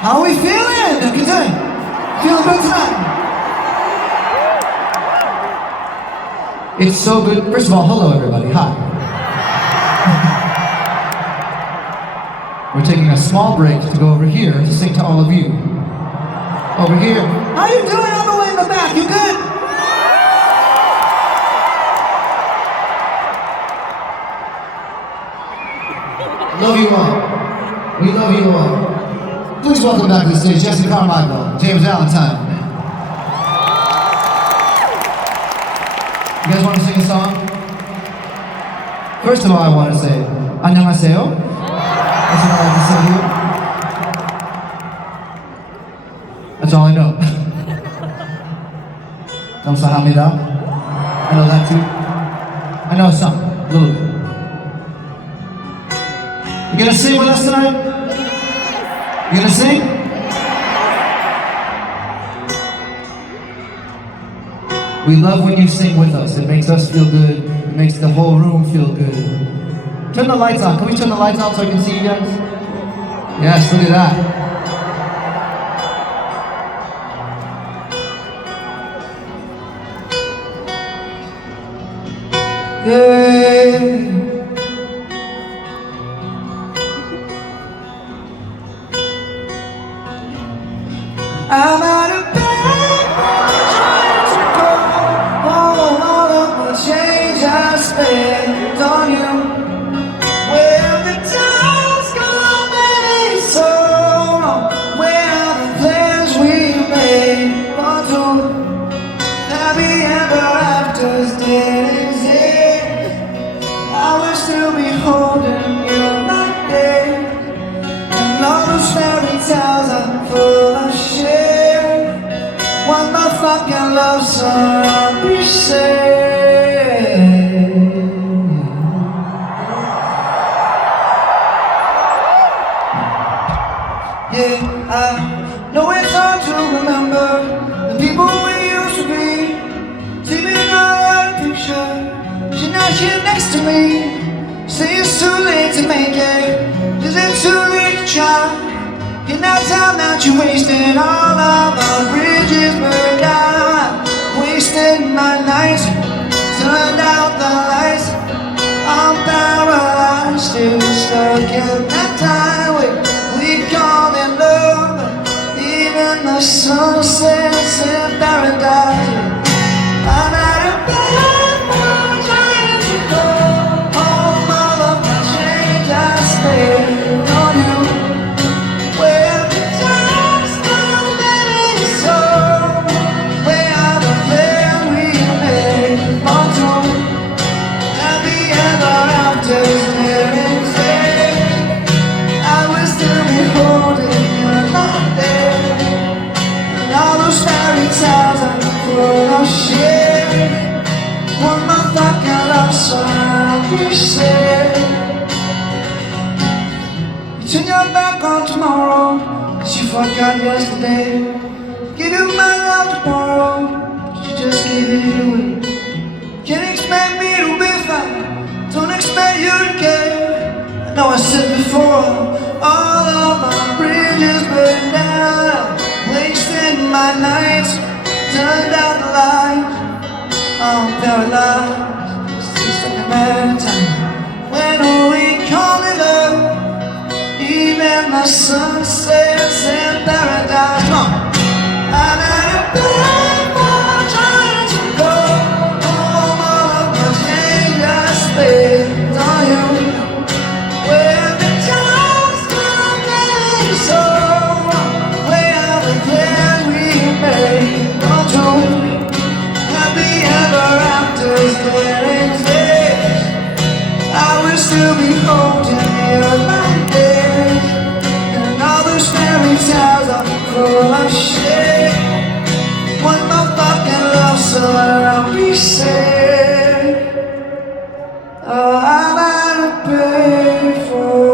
How are we feeling? 괜찮아요? Feeling good tonight? It's so good. First of all, hello everybody. Hi. We're taking a small break to go over here to sing to all of you. Over here. How you doing all the way in the back? You good? Love you all. We love you all. Please welcome back to the stage Jesse Carmichael, James Valentine. You guys want to sing a song? First of all, I want to say 안녕하세요. That's what I like to say here. That's all I know. 감사합니다. I know that too. I know some, a little bit. You gonna sing with us tonight? You gonna sing? We love when you sing with us. It makes us feel good. It makes the whole room feel good. Turn the lights on. Can we turn the lights on so I can see you guys? Yes, look at that. Yeah. I'm out of bed, trying to go home. All of the change I spent on you. Where the time's gone, baby, so long. Where are the plans we made for two? Happy ever afters didn't exist. I will still be holding you like this. And all those fairy tales are full of shit. One more fucking love song we say. Yeah, I know it's hard to remember the people we used to be. Sleeping in our picture, she's not here next to me. Say it's too late to make it. Is it too late to try? In that time that you wasted, all of our bridges burned out. Wasted my nights, turned out the lights. I'm paralyzed, still stuck in that time we called it love. Even the sunsets in paradise. I'm out of bed, I'm trying to go home. All of my change I spent on you. Oh shit, one more fucking love song we say. You turn your back on tomorrow, cause you forgot yesterday. Give you my love tomorrow, but you just gave it away. Can't expect me to be fine, don't expect you to care. I know I said before, all of my bridges burned down. Wasted my nights, turned out the lights. I'm paralyzed, still stuck in that time when we call it love. Even the sunsets in paradise. Come on. I'm out of bed, I'm trying to go home. All of my change I spent on you. Where the time's gone, baby, so where are the plans we made? Happy ever afters didn't exist. I will still be holding you like this. And all those fairy tales are full of shit. One more fucking love song we say. Oh, I'm out of payphone.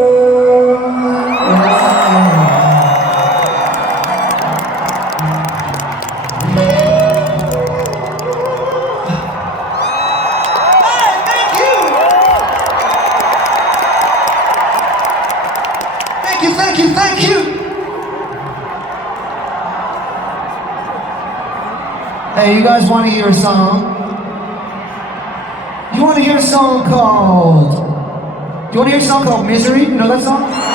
Thank you. Hey, you guys want to hear a song? You want to hear a song called... You want to hear a song called Misery? You know that song?